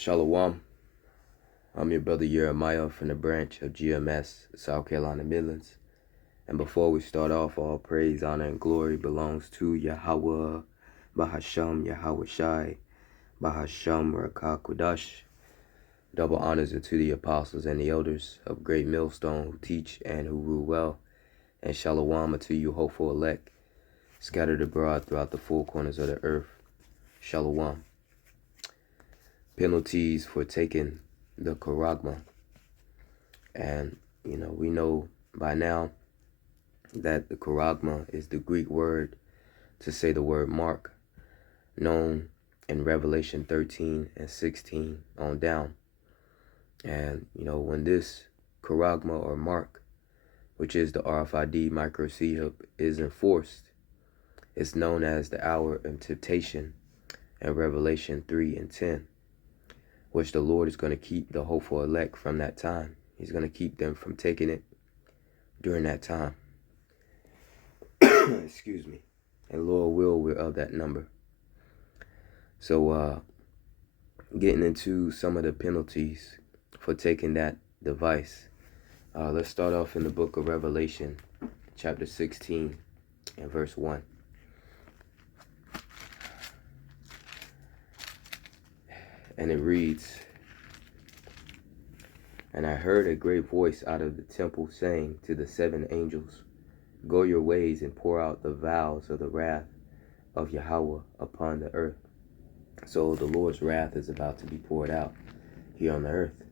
Shalawam. I'm your brother Jeremiah from the branch of GMS, South Carolina Midlands. And before we start off, all praise, honor, and glory belongs to Yahawah, Bahasham, Yahawashi, Bahasham, Rakakwadash. Double honors are to the apostles and the elders of Great Millstone who teach and who rule well. And Shalawam to you, hopeful elect, scattered abroad throughout the four corners of the earth. Shalawam. Penalties for taking the Charagma. And, we know by now that the Charagma is the Greek word to say the word mark, known in Revelation 13 and 16 on down. And, when this Charagma or mark, which is the RFID micro C-hub, is enforced, it's known as the hour of temptation in Revelation 3 and 10, which the Lord is going to keep the hopeful elect from that time. He's going to keep them from taking it during that time. Excuse me. And Lord will, we're of that number. So, getting into some of the penalties for taking that device. Let's start off in the book of Revelation, chapter 16 and verse 1. And it reads, "And I heard a great voice out of the temple saying to the seven angels, Go your ways and pour out the vials of the wrath of Yahawah upon the earth." So the Lord's wrath is about to be poured out here on the earth.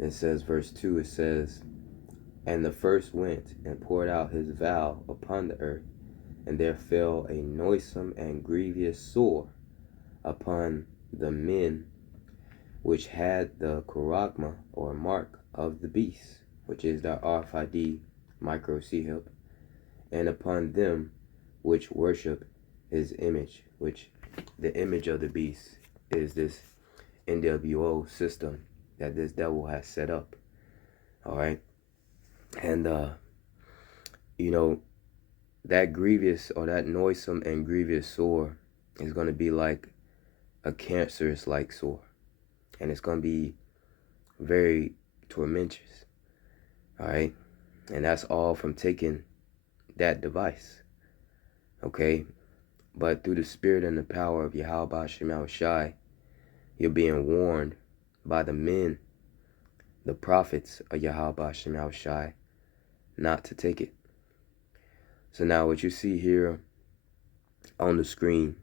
It says, verse 2, it says, "And the first went and poured out his vial upon the earth, and there fell a noisome and grievous sore upon the men which had the Charagma or mark of the beast, which is the RFID micro C-hub, and upon them which worship his image," which the image of the beast is this NWO system that this devil has set up. All right. And, that grievous or that noisome and grievous sore is going to be like a cancerous like sore. And it's going to be very tormentous. All right. And that's all from taking that device. Okay. But through the spirit and the power of Yahawashi, you're being warned by the men, the prophets of Yahawashi, not to take it. So now what you see here on the screen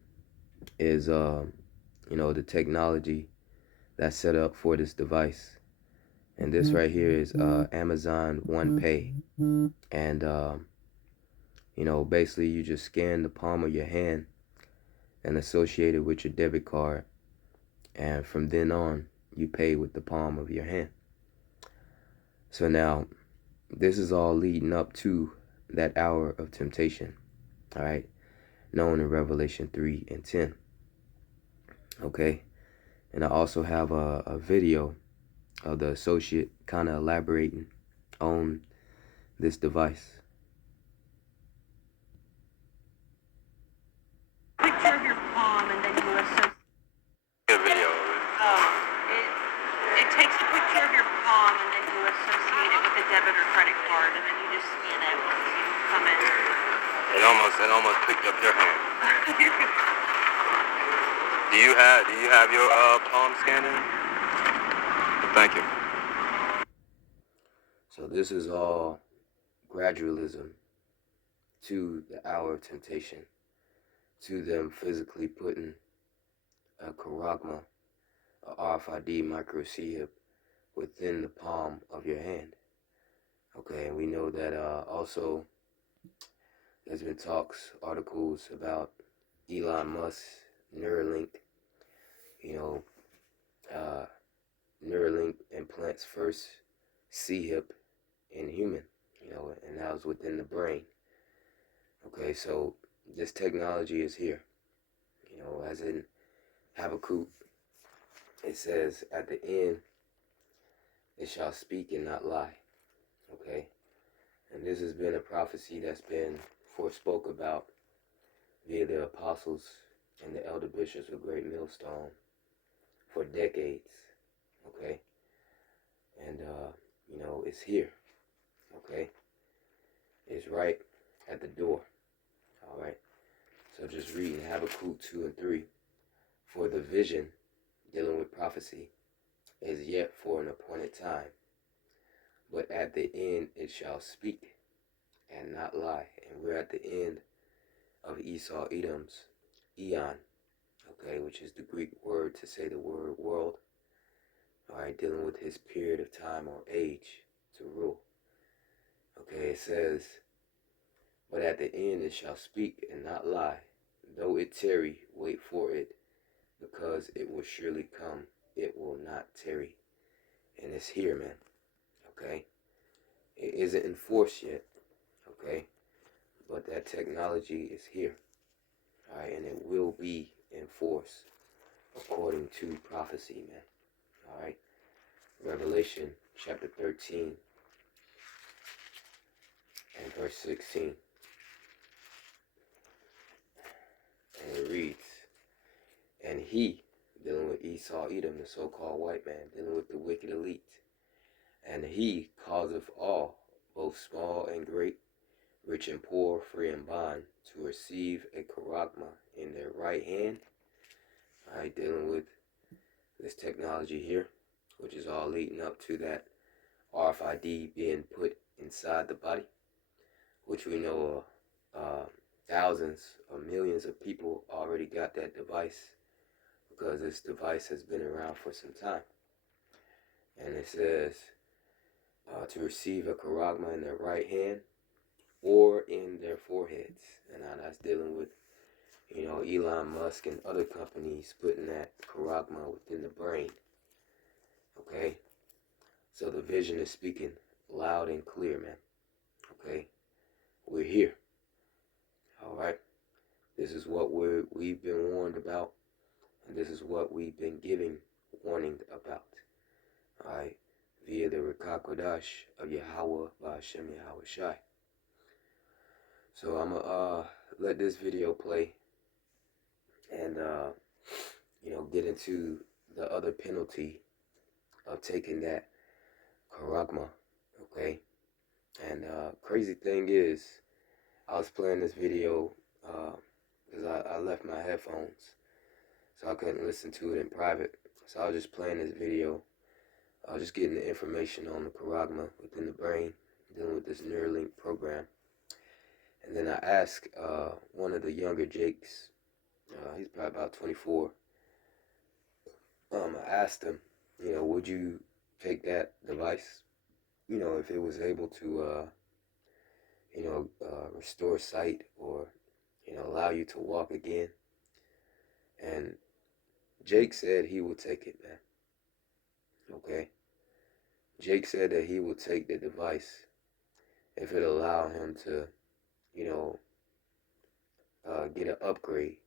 is, the technology that's set up for this device. And this right here is Amazon One Pay. And, basically you just scan the palm of your hand and associate it with your debit card. And from then on, you pay with the palm of your hand. So now, this is all leading up to that hour of temptation, all right, known in Revelation 3 and 10. Okay, and I also have a video of the associate kind of elaborating on this device. Picture of your palm, and then you associate. A video of it. It takes a picture of your palm, and then you associate it with a debit or credit card, and then you just scan it once you come in. It almost picked up your hand. Do you have your palm scanning? Thank you. So this is all gradualism to the hour of temptation, to them physically putting a Charagma, a RFID micro C-hub, within the palm of your hand. Okay, and we know that also there's been articles about Elon Musk, Neuralink. Neuralink implants first C-hip in human, and that was within the brain. Okay, so this technology is here. As in Habakkuk, it says, at the end, it shall speak and not lie. Okay, and this has been a prophecy that's been forespoke about via the apostles and the elder bishops of Great Millstone for decades. Okay? And, it's here. Okay? It's right at the door. All right? So just reading Habakkuk 2 and 3. For the vision, dealing with prophecy, is yet for an appointed time. But at the end it shall speak and not lie. And we're at the end of Esau Edom's eon, okay, which is the Greek word to say the word world. All right, dealing with his period of time or age to rule. Okay, it says, but at the end it shall speak and not lie. Though it tarry, wait for it, because it will surely come. It will not tarry. And it's here, man. Okay? It isn't enforced yet. Okay? But that technology is here. All right? And it will be enforced according to prophecy, man. All right? Revelation chapter 13 and verse 16. And it reads, and he, dealing with Esau Edom, the so-called white man, dealing with the wicked elite, and he causeth all, both small and great, rich and poor, free and bond, to receive a charagma in their right hand. All right, dealing with this technology here, which is all leading up to that RFID being put inside the body, which we know thousands or millions of people already got that device, because this device has been around for some time. And it says to receive a charagma in their right hand or in their foreheads. And now that's dealing with, Elon Musk and other companies putting that charagma within the brain. Okay? So the vision is speaking loud and clear, man. Okay? We're here. All right? This is what we've been warned about. And this is what we've been giving warning about. All right? Via the Rekakodash of Yahawah, Bahasham, Yahawashi. So I'm going to let this video play and, get into the other penalty of taking that charagma, okay? And crazy thing is, I was playing this video because I left my headphones, so I couldn't listen to it in private. So I was just playing this video. I was just getting the information on the charagma within the brain, dealing with this Neuralink program. And then I asked one of the younger Jakes, he's probably about 24. I asked him, would you take that device, if it was able to, restore sight or, allow you to walk again? And Jake said he would take it, man. Okay? Jake said that he would take the device if it allowed him to, get an upgrade.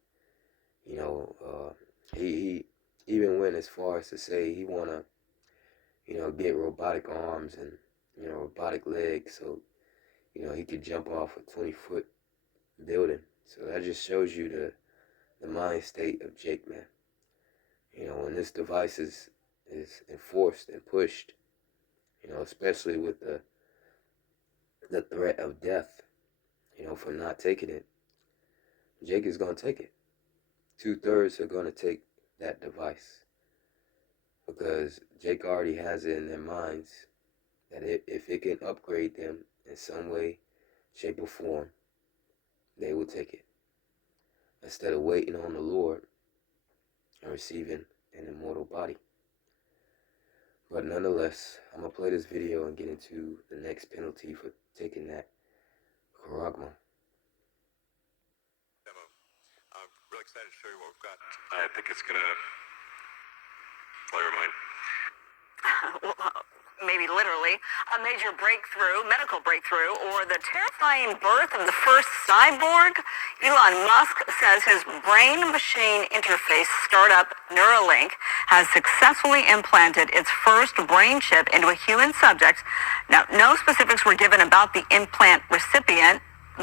He even went as far as to say he want to, get robotic arms and, robotic legs so, he could jump off a 20-foot building. So that just shows you the mind state of Jake, man. When this device is enforced and pushed, especially with the threat of death, for not taking it, Jake is going to take it. 2/3 are going to take that device, because Jake already has it in their minds that if it can upgrade them in some way, shape, or form, they will take it, instead of waiting on the Lord and receiving an immortal body. But nonetheless, I'm going to play this video and get into the next penalty for taking that charagma. I'm really excited to show you what we've got. I think it's going to blow your mind. Well, maybe literally, a major breakthrough, medical breakthrough, or the terrifying birth of the first cyborg. Elon Musk says his brain-machine interface startup Neuralink has successfully implanted its first brain chip into a human subject. Now, no specifics were given about the implant recipient,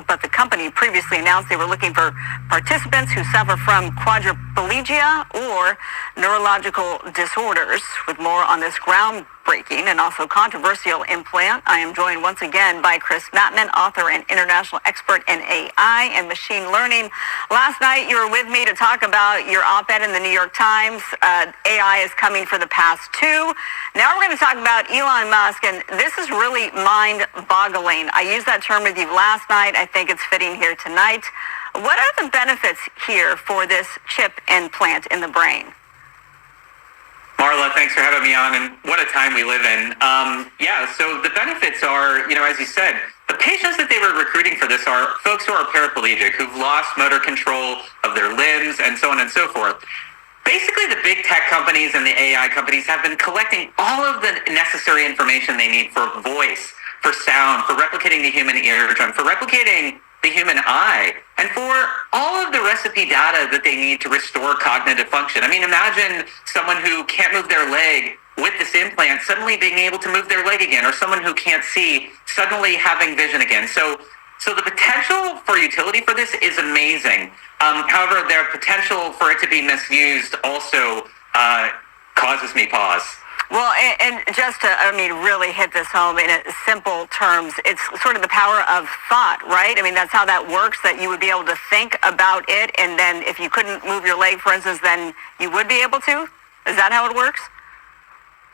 but the company previously announced they were looking for participants who suffer from quadriplegia or neurological disorders. With more on this groundbreaking and also controversial implant, I am joined once again by Chris Mattman, author and international expert in AI and machine learning. Last night, you were with me to talk about your op-ed in the New York Times. AI is coming for the past two. Now we're going to talk about Elon Musk, and this is really mind-boggling. I used that term with you last night. I think it's fitting here tonight. What are the benefits here for this chip implant in the brain? Marla, thanks for having me on, and what a time we live in. So the benefits are, as you said, the patients that they were recruiting for this are folks who are paraplegic, who've lost motor control of their limbs, and so on and so forth. Basically, the big tech companies and the AI companies have been collecting all of the necessary information they need for voice, for sound, for replicating the human eardrum, for replicating the human eye, and for all of the recipe data that they need to restore cognitive function. I mean, imagine someone who can't move their leg with this implant suddenly being able to move their leg again, or someone who can't see suddenly having vision again. So the potential for utility for this is amazing. However, the potential for it to be misused also causes me pause. Well, and just to, really hit this home in simple terms, it's sort of the power of thought, right? I mean, that's how that works, that you would be able to think about it, and then if you couldn't move your leg, for instance, then you would be able to? Is that how it works?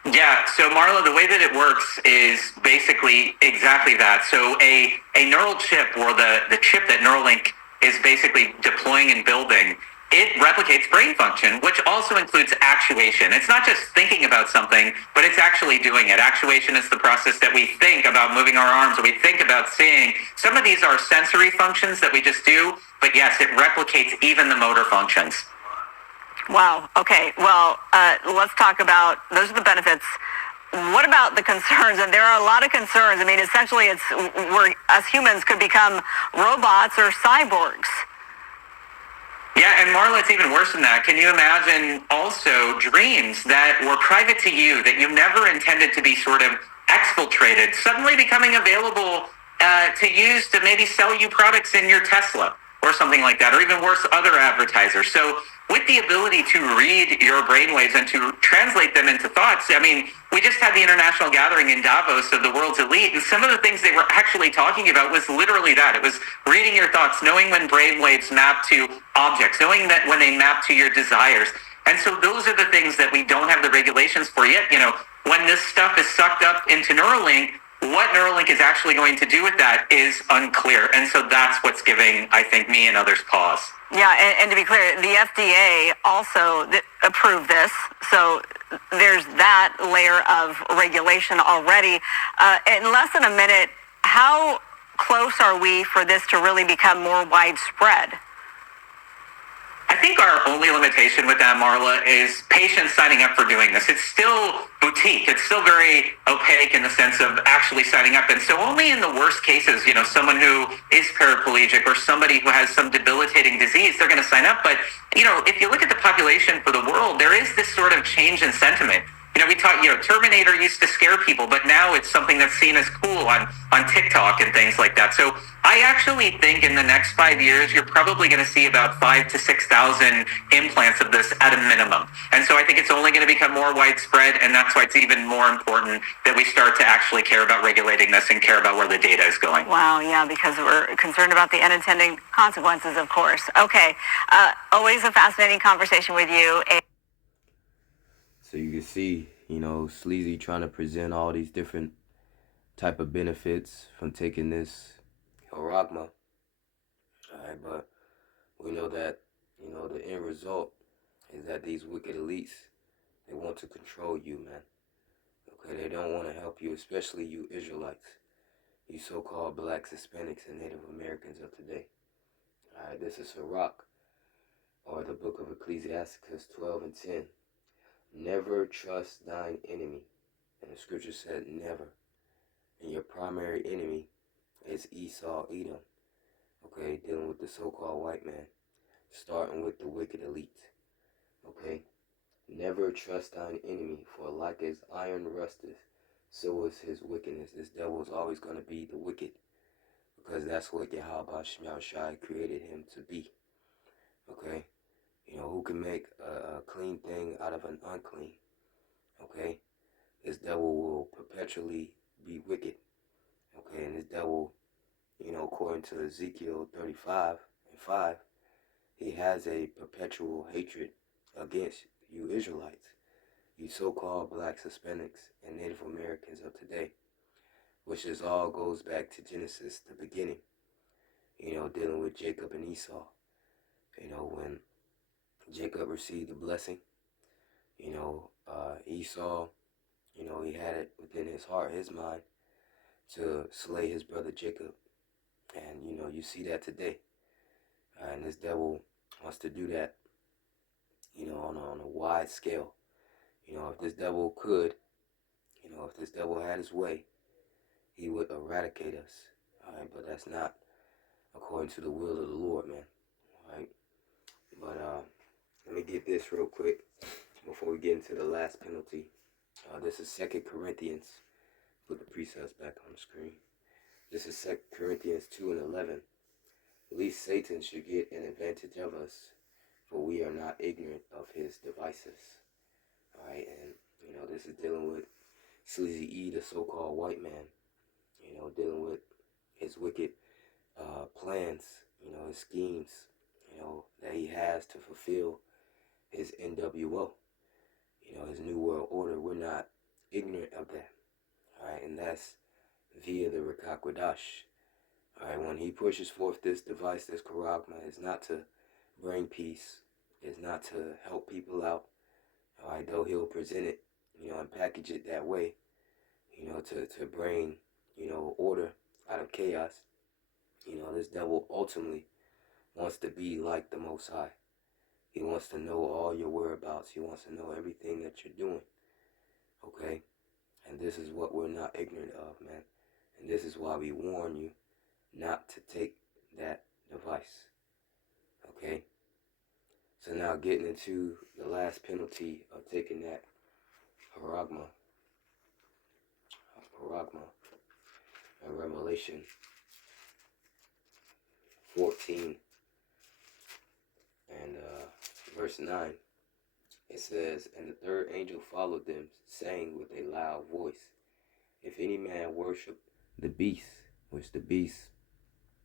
Yeah, so Marla, the way that it works is basically exactly that. So a neural chip, or the chip that Neuralink is basically deploying and building, it replicates brain function, which also includes actuation. It's not just thinking about something, but it's actually doing it. Actuation is the process that we think about moving our arms, or we think about seeing. Some of these are sensory functions that we just do, but yes, it replicates even the motor functions. Wow. Okay. Well, let's talk about, those are the benefits. What about the concerns? And there are a lot of concerns. I mean, essentially, it's where us humans could become robots or cyborgs. Yeah, and Marla, it's even worse than that. Can you imagine also dreams that were private to you, that you never intended to be sort of exfiltrated, suddenly becoming available to use to maybe sell you products in your Tesla or something like that, or even worse, other advertisers. So with the ability to read your brainwaves and to translate them into thoughts, I mean, we just had the international gathering in Davos of the world's elite, and some of the things they were actually talking about was literally that. It was reading your thoughts, knowing when brainwaves map to objects, knowing that when they map to your desires. And so those are the things that we don't have the regulations for yet. When this stuff is sucked up into Neuralink, what Neuralink is actually going to do with that is unclear. And so that's what's giving, I think, me and others pause. Yeah, and to be clear, the FDA also approved this, so there's that layer of regulation already. In less than a minute, how close are we for this to really become more widespread? I think our only limitation with that, Marla, is patients signing up for doing this. It's still boutique. It's still very opaque in the sense of actually signing up. And so only in the worst cases, someone who is paraplegic or somebody who has some debilitating disease, they're going to sign up. But, if you look at the population for the world, there is this sort of change in sentiment. We talk, Terminator used to scare people, but now it's something that's seen as cool on TikTok and things like that. So I actually think in the next 5 years, you're probably going to see about 5,000 to 6,000 implants of this at a minimum. And so I think it's only going to become more widespread, and that's why it's even more important that we start to actually care about regulating this and care about where the data is going. Wow, yeah, because we're concerned about the unintended consequences, of course. Okay, always a fascinating conversation with you. So you can see, Sleazy trying to present all these different type of benefits from taking this Charagma. Alright, but we know that, the end result is that these wicked elites, they want to control you, man. Okay, they don't want to help you, especially you Israelites, you so-called blacks, Hispanics, and Native Americans of today. Alright, this is Sirach, or the book of Ecclesiasticus 12 and 10. Never trust thine enemy. And the scripture said never. And your primary enemy is Esau, Edom. Okay, dealing with the so-called white man. Starting with the wicked elite. Okay? Never trust thine enemy, for like as iron rusteth, so is his wickedness. This devil is always going to be the wicked. because that's what Yahawashi created him to be. Okay? You know, who can make a clean thing out of an unclean? Okay? This devil will perpetually be wicked. Okay? And this devil, you know, according to Ezekiel 35:5, he has a perpetual hatred against you Israelites, you so-called blacks, Hispanics, and Native Americans of today, which is all goes back to Genesis, the beginning, you know, dealing with Jacob and Esau. You know, when Jacob received the blessing, you know, Esau, you know, he had it within his heart, his mind, to slay his brother Jacob. And, you know, you see that today. And this devil wants to do that, you know, on a wide scale. You know, if this devil could, you know, if this devil had his way, he would eradicate us. All right, but that's not according to the will of the Lord, man. All right, but let me get this real quick before we get into the last penalty. This is 2 Corinthians. Put the precepts back on the screen. This is 2 Corinthians 2:11. Least Satan should get an advantage of us, for we are not ignorant of his devices. All right, and you know, this is dealing with Sleazy E, the so-called white man. You know, dealing with his wicked plans, you know, his schemes, you know, that he has to fulfill his NWO, you know, his New World Order. We're not ignorant of that. All right, and that's via the Rakakwadash. All right, when he pushes forth this device, this Charagma, is not to bring peace, is not to help people out. All right, though he'll present it, you know, and package it that way, you know, to bring, you know, order out of chaos. You know, this devil ultimately wants to be like the Most High. He wants to know all your whereabouts. He wants to know everything that you're doing. Okay? And this is what we're not ignorant of, man. And this is why we warn you not to take that device. Okay? So now getting into the last penalty of taking that Charagma. And Revelation 14 and verse 9. It says, and the third angel followed them, saying with a loud voice, if any man worship the beast, which the beast,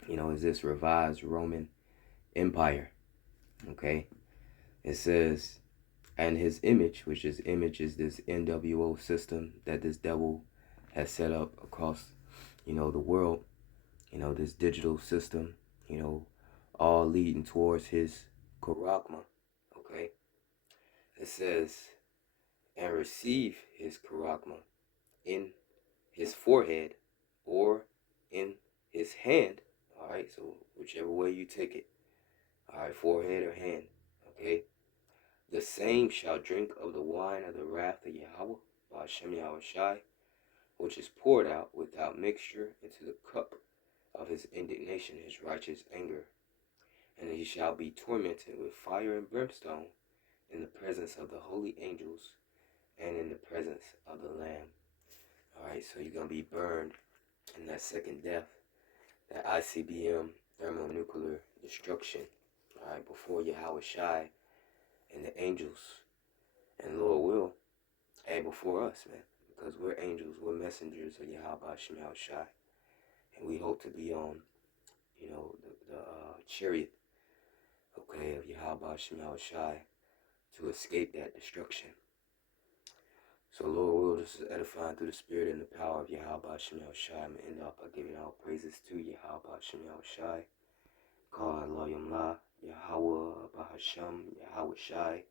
you know, is this revised Roman Empire. Okay? It says, and his image, which is this NWO system that this devil has set up across, you know, the world, you know, this digital system, you know, all leading towards his Charagma. Okay? It says, and receive his Charagma in his forehead or in his hand. All right, so whichever way you take it. All right, forehead or hand. Okay. The same shall drink of the wine of the wrath of Yahawah, Bahasham Yahawashi, which is poured out without mixture into the cup of his indignation, his righteous anger. And he shall be tormented with fire and brimstone in the presence of the holy angels and in the presence of the Lamb. Alright, so you're going to be burned in that second death, that ICBM, thermonuclear destruction, alright, before Yahawashi and the angels, and Lord will, and before us, man, because we're angels, we're messengers of Yahawashi, and we hope to be on, you know, the chariot, okay, of Yahawashi to escape that destruction. So Lord will, this is edifying through the Spirit and the power of Yahawashi. I'm going to end off by giving all praises to Yahawashi. God, La, Yahawah, Bahasham, Yahawashi,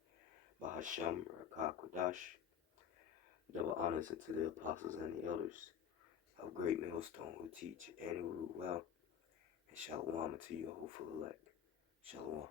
Bahasham, Rakakwadash. Double honors unto the apostles and the elders of Great Millstone who teach and who rule well. And Shalawam to your hopeful elect. Shalawam.